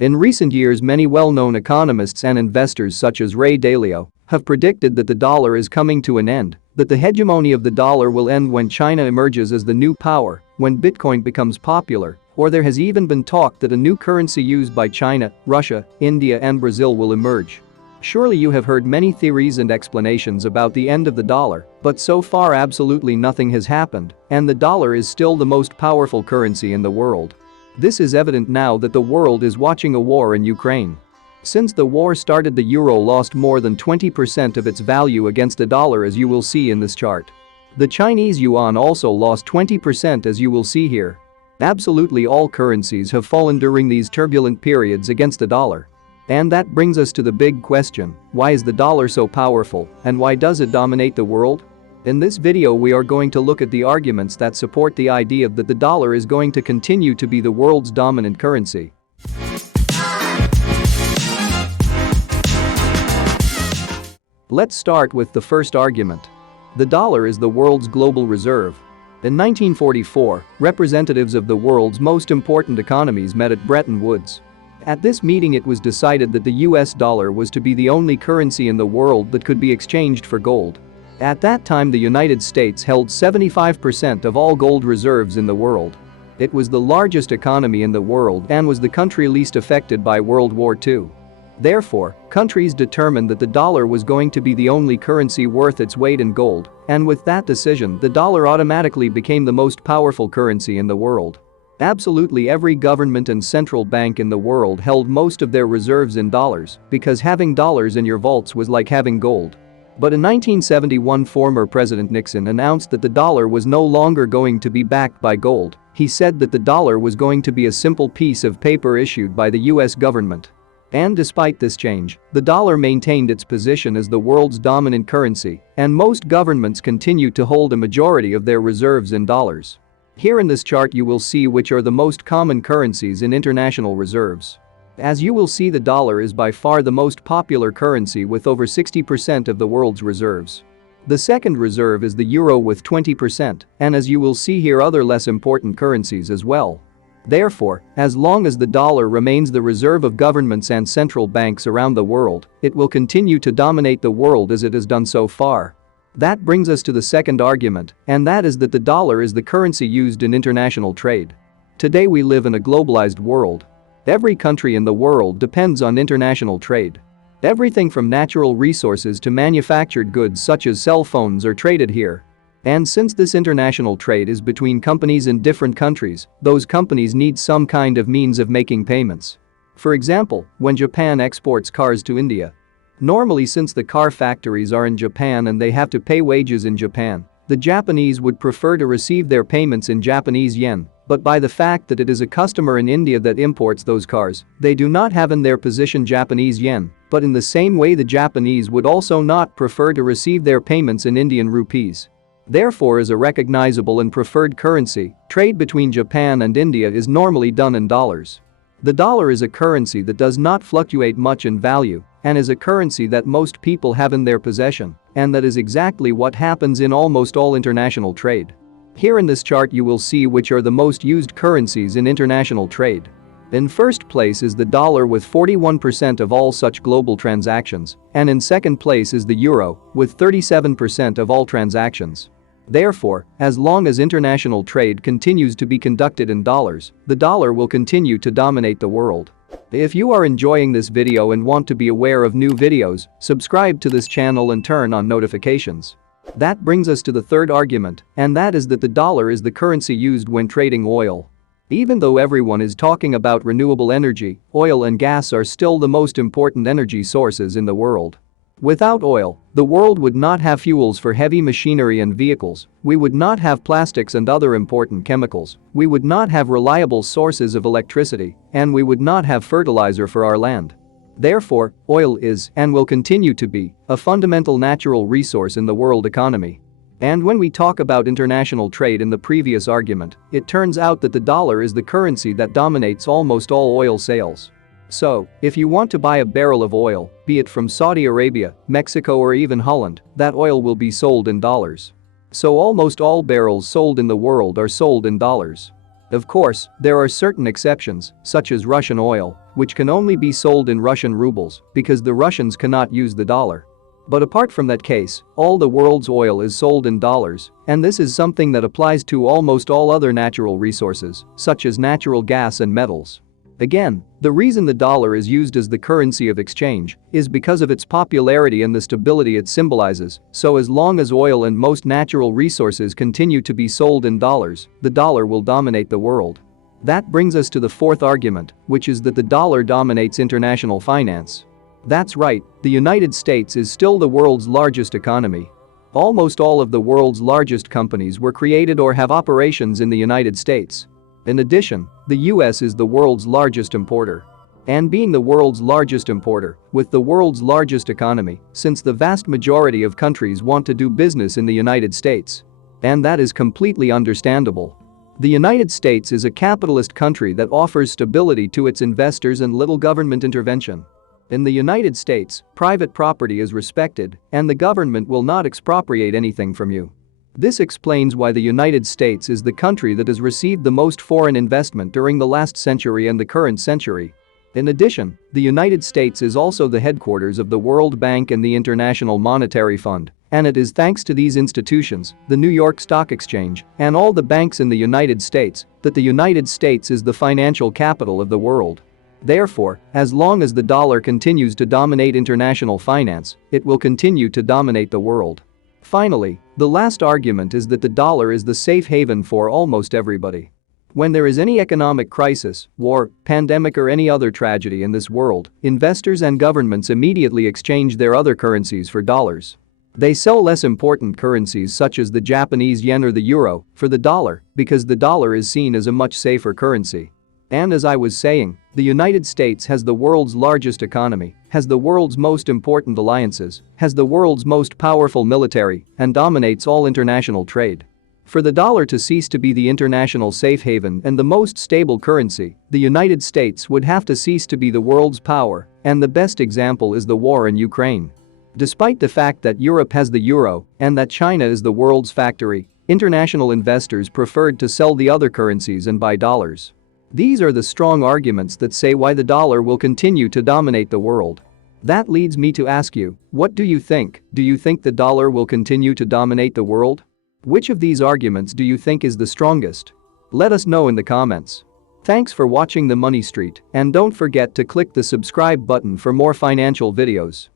In recent years, many well-known economists and investors such as Ray Dalio have predicted that the dollar is coming to an end, that the hegemony of the dollar will end when China emerges as the new power, when Bitcoin becomes popular, or there has even been talk that a new currency used by China, Russia, India and Brazil will emerge. Surely you have heard many theories and explanations about the end of the dollar, but so far absolutely nothing has happened, and the dollar is still the most powerful currency in the world. This is evident now that the world is watching a war in Ukraine. Since the war started, the euro lost more than 20% of its value against the dollar, as you will see in this chart. The Chinese yuan also lost 20%, as you will see here. Absolutely all currencies have fallen during these turbulent periods against the dollar. And that brings us to the big question: why is the dollar so powerful, and why does it dominate the world? In this video we are going to look at the arguments that support the idea that the dollar is going to continue to be the world's dominant currency. Let's start with the first argument. The dollar is the world's global reserve. In 1944, representatives of the world's most important economies met at Bretton Woods. At this meeting it was decided that the US dollar was to be the only currency in the world that could be exchanged for gold. At that time the United States held 75% of all gold reserves in the world. It was the largest economy in the world and was the country least affected by World War II. Therefore, countries determined that the dollar was going to be the only currency worth its weight in gold, and with that decision the dollar automatically became the most powerful currency in the world. Absolutely every government and central bank in the world held most of their reserves in dollars, because having dollars in your vaults was like having gold. But in 1971 former President Nixon announced that the dollar was no longer going to be backed by gold. He said that the dollar was going to be a simple piece of paper issued by the US government. And despite this change, the dollar maintained its position as the world's dominant currency, and most governments continue to hold a majority of their reserves in dollars. Here in this chart you will see which are the most common currencies in international reserves. As you will see, the dollar is by far the most popular currency with over 60% of the world's reserves. The second reserve is the euro with 20%, and as you will see here, other less important currencies as well. Therefore, as long as the dollar remains the reserve of governments and central banks around the world, it will continue to dominate the world as it has done so far. That brings us to the second argument, and that is that the dollar is the currency used in international trade. Today we live in a globalized world. Every country in the world depends on international trade. Everything from natural resources to manufactured goods such as cell phones are traded here. And since this international trade is between companies in different countries, those companies need some kind of means of making payments. For example, when Japan exports cars to India. Normally, since the car factories are in Japan and they have to pay wages in Japan, the Japanese would prefer to receive their payments in Japanese yen, but by the fact that it is a customer in India that imports those cars, they do not have in their possession Japanese yen, but in the same way the Japanese would also not prefer to receive their payments in Indian rupees. Therefore, as a recognizable and preferred currency, trade between Japan and India is normally done in dollars. The dollar is a currency that does not fluctuate much in value and is a currency that most people have in their possession, and that is exactly what happens in almost all international trade. Here in this chart you will see which are the most used currencies in international trade. In first place is the dollar with 41% of all such global transactions, and in second place is the euro with 37% of all transactions. Therefore, as long as international trade continues to be conducted in dollars, the dollar will continue to dominate the world. If you are enjoying this video and want to be aware of new videos, subscribe to this channel and turn on notifications. That brings us to the third argument, and that is that the dollar is the currency used when trading oil. Even though everyone is talking about renewable energy, oil and gas are still the most important energy sources in the world. Without oil, the world would not have fuels for heavy machinery and vehicles, we would not have plastics and other important chemicals, we would not have reliable sources of electricity, and we would not have fertilizer for our land. Therefore, oil is, and will continue to be, a fundamental natural resource in the world economy. And when we talk about international trade in the previous argument, it turns out that the dollar is the currency that dominates almost all oil sales. So, if you want to buy a barrel of oil, be it from Saudi Arabia, Mexico or even Holland, that oil will be sold in dollars. So almost all barrels sold in the world are sold in dollars. Of course, there are certain exceptions, such as Russian oil, which can only be sold in Russian rubles because the Russians cannot use the dollar. But apart from that case, all the world's oil is sold in dollars, and this is something that applies to almost all other natural resources, such as natural gas and metals. Again, the reason the dollar is used as the currency of exchange is because of its popularity and the stability it symbolizes, so as long as oil and most natural resources continue to be sold in dollars, the dollar will dominate the world. That brings us to the fourth argument, which is that the dollar dominates international finance. That's right, the United States is still the world's largest economy. Almost all of the world's largest companies were created or have operations in the United States. In addition, the US is the world's largest importer. And being the world's largest importer, with the world's largest economy, since the vast majority of countries want to do business in the United States. And that is completely understandable. The United States is a capitalist country that offers stability to its investors and little government intervention. In the United States, private property is respected, and the government will not expropriate anything from you. This explains why the United States is the country that has received the most foreign investment during the last century and the current century. In addition, the United States is also the headquarters of the World Bank and the International Monetary Fund, and it is thanks to these institutions, the New York Stock Exchange, and all the banks in the United States, that the United States is the financial capital of the world. Therefore, as long as the dollar continues to dominate international finance, it will continue to dominate the world. Finally, the last argument is that the dollar is the safe haven for almost everybody. When there is any economic crisis, war, pandemic or any other tragedy in this world, investors and governments immediately exchange their other currencies for dollars. They sell less important currencies such as the Japanese yen or the euro for the dollar because the dollar is seen as a much safer currency. And as I was saying, the United States has the world's largest economy, has the world's most important alliances, has the world's most powerful military, and dominates all international trade. For the dollar to cease to be the international safe haven and the most stable currency, the United States would have to cease to be the world's power, and the best example is the war in Ukraine. Despite the fact that Europe has the euro and that China is the world's factory, international investors preferred to sell the other currencies and buy dollars. These are the strong arguments that say why the dollar will continue to dominate the world. That leads me to ask you, what do you think? Do you think the dollar will continue to dominate the world? Which of these arguments do you think is the strongest? Let us know in the comments. Thanks for watching the Money Street, and don't forget to click the subscribe button for more financial videos.